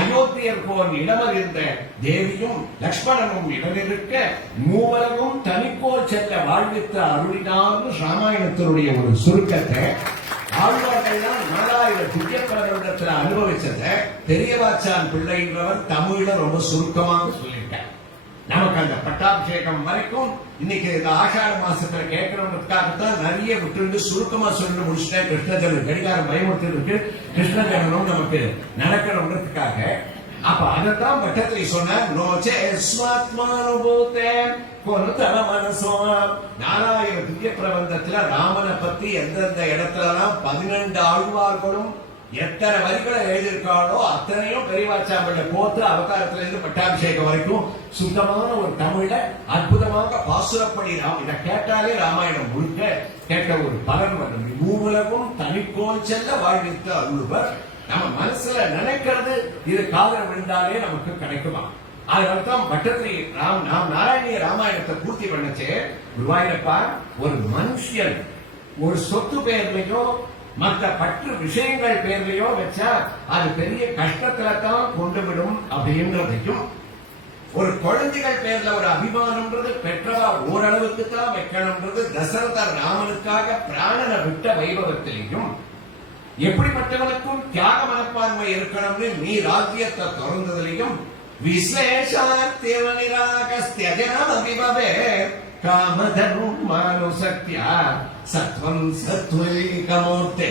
அயோத்தியர் phone இடமறிந்த தேவியும் லக்ஷ்மணனும் இடமிருக்க மூவரும் தனிக்கோல் செல்ல வாழ்வித்த அருளினார்னு ராமாயணத்தினுடைய ஒரு சுருக்கத்தை ஆழ்வார்கள்லாம் 4000 திவ்ய பிரபந்தத்தில் அனுபவிச்சத பெரியவாச்சான் பிள்ளைன்றவர் தமிழ்ல ரொம்ப சுருக்கமாக சொல்லியிருக்கார். நமக்கு அந்த பட்டாபிஷேகம் வரைக்கும் இன்னைக்கு இந்த ஆஷாட மாசத்துல கேட்கணுன்றதுக்காகத்தான் நிறைய விட்டு சுருக்கமா சொல்லி முடிச்சுட்டேன். கிருஷ்ணஜனம் கடிகாரம் பயமுறுத்தி இருக்கு. கிருஷ்ணஜனம் நமக்கு நடக்கணுன்றதுக்காக அப்ப அதைத்தான் பட்டத்திரி சொன்னார். நோச்சே ஸ்வாத்மானுபூதே கொனுதன மனசோ 4000 திவ்ய பிரபந்தத்துல ராமனை பத்தி எந்தெந்த இடத்துலலாம் 12 ஆழ்வார்களும் எத்தனை வரிகளை எழுதியிருக்காளோ அத்தனையும் பெரியவாச்சாம்பிள்ள போட்டு அவதாரத்துல இருந்து பட்டாபிஷேகம் வரைக்கும் சுத்தமான ஒரு தமிழ்ல அற்புதமாக பாசுரப்படி இதை கேட்டாலே ராமாயணம் முழுக்க கேட்ட ஒரு பலன் வரும். மூவுலகும் தனிக்கோல் செல்ல வாழ்வித்த அருள்வர். நம்ம மனசுல நினைக்கிறது இது காதல விழுந்தாலே நமக்கு கிடைக்குமா? அதனால்தான் பட்டத்திரி நாம் நாராயணிய ராமாயணத்தை பூர்த்தி பண்ணச்சே குருவாயிரப்பா ஒரு மனுஷன் ஒரு சொத்து பெயர்லையோ மற்ற பற்று விஷயங்கள் பேர்லயோ வச்சா அது பெரிய கஷ்டத்துல தான் கொண்டு விடும் அப்படின்றதையும், ஒரு குழந்தைகள் பேர்ல ஒரு அபிமானம்ன்றது பெற்றவா ஓரளவுக்கு தான் வைக்கணும்ன்றது தசரதர் ராமனுக்காக பிராணனை விட்ட வைபவத்திலையும், எப்படிப்பட்டவனுக்கும் தியாக மனப்பான்மை இருக்கணும்னு நீ ராஜ்யத்தை திறந்ததிலையும் விசேஷாத்தியவனிராகஸ்தியஜனாமபிபவே காமதனும் மானுசக்தியா சத்வம் சத்வைகமூர்த்தே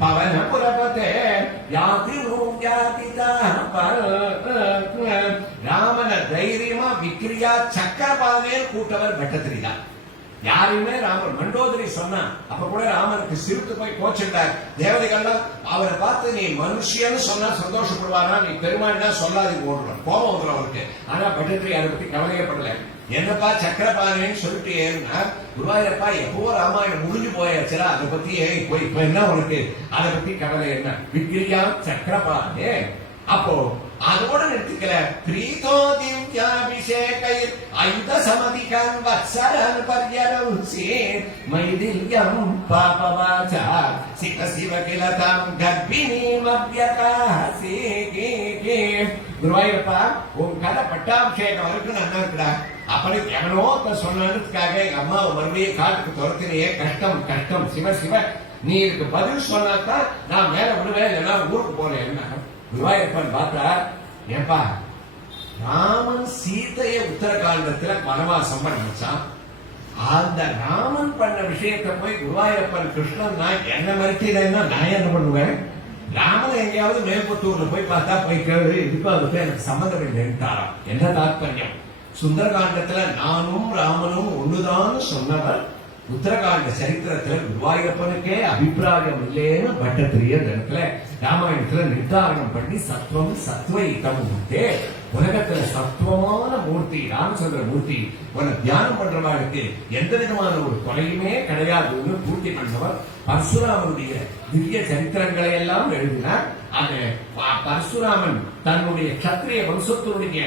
பவனபுரபதே ராமன தைரியமா விக்ரியா சக்கரபாணியில் கூட்டவர் பட்டத்திரிதான். யாருமே ராமர் மண்டோதரி சொன்னா அப்ப கூட ராமனுக்கு சிரித்து போய் கோச்சிட்டார். தேவதைகள்லாம் அவரை பார்த்து நீ மனுஷியன்னு சொன்னா சந்தோஷப்படுவாரா, நீ பெருமாள்னா சொல்லாது போடுறான், கோபம் வந்துடும் அவருக்கு. ஆனா பட்டத்திரி அதை பத்தி கவலையப்படல. என்னப்பா சக்கரபாணின்னு சொல்லிட்டு ஏன்னா குருவாயிரப்பா எப்போ ராமாயணம் முடிஞ்சு போயாச்சுரா, அதை பத்தி இப்ப என்ன உனக்கு அதை பத்தி கவலை என்ன? விக்ரியா சக்கரபாணி அப்போ அதோட நிறுத்திக்கல. பிரீதோ திவ்யாபிஷேகை ஐத சமதிகான் வத்சரன் பர்யரம்சி மைதில்யம் பாபவாசா சிவ சிவ கிலதாம் கர்ப்பிணீம் அவ்யகாசி. குருவாயிரப்பா உன் கதை பட்டாபிஷேகம் வரைக்கும் நல்லா இருக்குடா. அப்படி எவனோ சொன்னதுக்காக எங்க அம்மாவை மறுபடியும் காட்டுக்கு துரத்தினையே கஷ்டம் கஷ்டம் சிவ சிவ நீ இதுக்கு பதில் சொன்னாதான் நான் மேல விடுவேன், இல்லைன்னா ஊருக்கு போறேன். என்ன குருவாயூரப்பன் பார்த்தா, ஏப்பா ராமன் சீதைய உத்தரகாண்டத்துல வனவாசம் பண்ண வச்சான். அந்த ராமன் பண்ண விஷயத்தை போய் குருவாயூரப்பன் கிருஷ்ணன் நான் என்ன மறுக்கிறேன்னா நான் என்ன பண்ணுவேன்? ராமன் எங்கேயாவது மேல்புத்தூர்ல போய் பார்த்தா போய் கேளு, இதுக்கு அதுக்கு எனக்கு சம்மந்தம் இல்லைன்ட்டாராம். என்ன தாற்பயம்? சுந்தரகாண்டத்துல நானும் ராமனும் ஒண்ணுதான் சொன்னவர். உத்தரகாண்ட சரித்திரத்துல குருவாயூரப்பனுக்கே அபிப்பிராயம் இல்லைன்னு பட்டத்திரியர் இடத்துல ராமாயணத்துல நிர்தாரணம் பண்ணி சத்வம் சத்வைதம் உலகத்துல சத்துவமான மூர்த்தி ராமச்சந்திர மூர்த்தி உன தியானம் பண்றவாளுக்கு எந்த விதமான ஒரு கொலையுமே கிடையாதுன்னு பூர்த்தி பண்ணவர். பரசுராமனுடைய திவ்ய சரித்திரங்களை எல்லாம் எழுதினார். அந்த பரசுராமன் தன்னுடைய கத்திரிய வம்சத்தினுடைய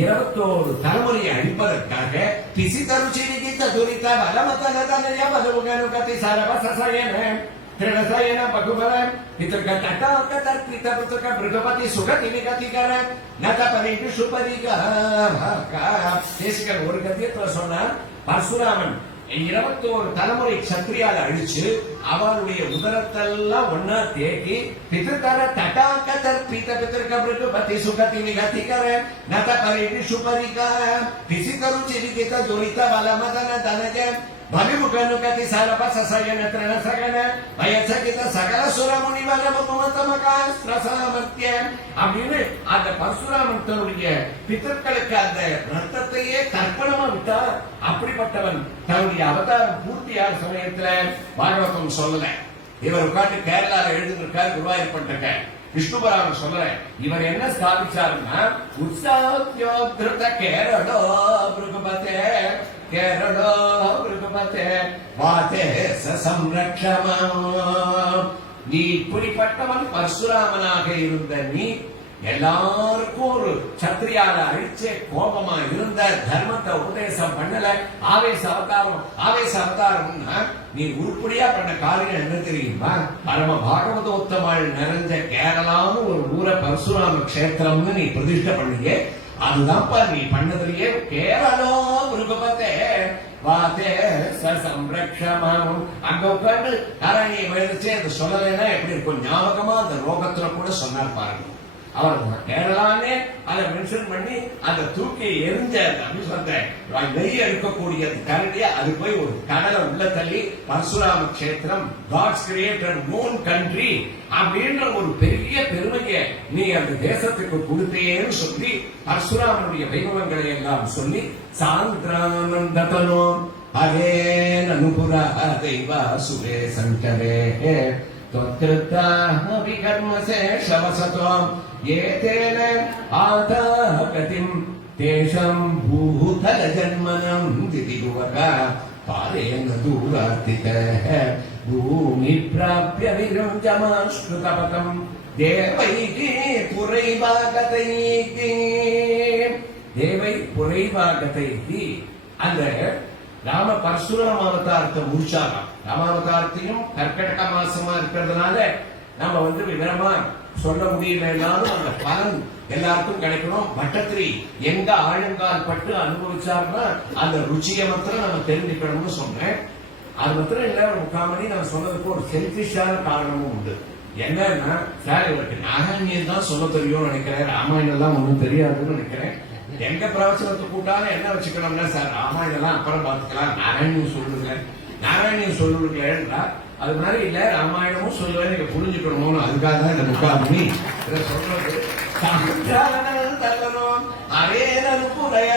21 தலைமுறையை அழிப்பதற்காக பிசிதருச்சிரிகித்த துரித வலமதனதனய வலுகனுகதி சரவசசயன திரசயன பகுபரன் பிதர்க தட்டாக்க தர்பித புத்தக பிருகபதி சுகதி விகதிகர நதபரிடு சுபரிகா. தேசிகர் ஒரு கத்தியத்துல சொன்னார், பரசுராமன் 21 தலைமுறை சத்திரியால அழிச்சு அவருடைய உதரத்தெல்லாம் ஒன்னா தேக்கி பிதர்கர தட்டாக்க தர்பித பிதர்க பிருகபதி சுகதி விகதிகர நதபரிடு சுபரிகா பிசிதருச்சிரிகித்த துரித வலமதனதனய பலிமுகனுகதி சரபசசயன திரணசகன பயசகித சகல சுரமுனி வலமுகமதமகாஸ்திரசாமர்த்திய அப்படின்னு அந்த பரசுராமன் தன்னுடைய பித்தர்களுக்கு அந்த ரத்தத்தையே கற்பனமா விட்டார். அப்படிப்பட்டவன் தன்னுடைய அவதாரம் பூர்த்தியான சமயத்துல பாகவதம் சொல்லல. இவர் உட்காந்து கேரளால எழுதிருக்காரு குருவாயூரப்பன் விஷ்ணுபுராணம் சொல்லல. இவர் என்ன ஸ்தாபிச்சாருன்னா உற்சாத்யோத்ருத கேரளோ பிருகுபதே கேரளோ பிருகுபதே வாதே சம்ரக்ஷமா. நீ இப்படிப்பட்டவன் பரசுராமனாக இருந்த நீ எல்லாருக்கும் ஒரு சத்திரியால அழிச்சே கோபமா இருந்த தர்மத்தை உபதேசம் பண்ணல. ஆவேச அவதாரம்னா நீ உருப்படியா பண்ண காரியம் என்ன தெரியுமா? பரம பாகவதோத்தமாள் நிறைஞ்ச கேரளான்னு ஒரு ஊரை பரசுராம கஷேத்திரம்னு நீ பிரதிஷ்டை பண்ணீங்க. அதுதான்ப்பா நீ பண்ணதுலயே கேரளோ விருப்பத்தே வாதே சம்ரக்ஷமாம். அங்க உட்காந்து நாராயணியை வயதிச்சே அதை சொல்லலைன்னா எப்படி இருக்கும்? ஞாபகமா அந்த ரோகத்துல கூட சொன்னார் பாருங்க. அவர் கேரளானே அதை மென்ஷன் பண்ணி அந்த தூக்கி எரிஞ்ச அபிஷத்தை நெய்ய இருக்கக்கூடிய கரண்டிய அது போய் ஒரு கடலை உள்ள தள்ளி பரசுராம கஷேத்திரம் காட்ஸ் கிரியேட்டட் நோன் கண்ட்ரி அப்படின்ற ஒரு பெரிய பெருமையை நீ அந்த தேசத்துக்கு கொடுத்தேன்னு சொல்லி பரசுராமனுடைய வைபவங்களை எல்லாம் சொல்லி சாந்திரானந்ததனோ ஹரே நனுபுரா தெய்வா சுரே சங்கரே விகர்மசேஷவசத்வம் ஏதேன ஆதாகதிம் தேஷம் பூதல ஜன்மனம் திதிகுவக பாரேன தூரார்த்திதः பூமி பிராப்ய விருஞ்சமாஸ்ருதபகம் தேவைகி புரைவாகதைகி. தேவை புரைவாகதைகி அந்த ராம பரசுராம அவதாரத்தை முடிச்சாராம். ராமாவதாரத்தையும் கர்க்கடக மாசமா இருக்கிறதுனால நம்ம விவரமா சொல்ல முடியலனாலும் அந்த பலன் எல்லாருக்கும் கிடைக்கணும். பட்டத்திரி எங்க ஆழங்கால் பட்டு அனுபவிச்சார்னா அந்த ருச்சியை மாத்திரம் நம்ம தெரிஞ்சுக்கணும்னு சொன்னேன். அது மாத்திரம் இல்ல, ஒரு முக்காமணி நம்ம சொன்னதுக்கு ஒரு செல்பிஷான காரணமும் உண்டு. என்னன்னா சார் இவருக்கு நாராயணியன் தான் சொல்ல தெரியும்னு நினைக்கிறேன், ராமாயணம் எல்லாம் ஒன்றும் தெரியாதுன்னு நினைக்கிறேன். எங்க பிரவச்சனத்தை கூட்டாலும் என்ன வச்சுக்கணும்னா சார் ராமாயணம் எல்லாம் அப்புறம் பார்த்துக்கலாம், நாராயணியும் சொல்லுங்க நாராயணியும் சொல்லுங்களேன்றா. அது முன்னாடி இல்ல ராமாயணமும் சொல்லுவேன் நீங்க புரிஞ்சுக்கணும்னு அதுக்காக தான் இந்த முக்காமணி சொல்றது. அரே நனுப்புடைய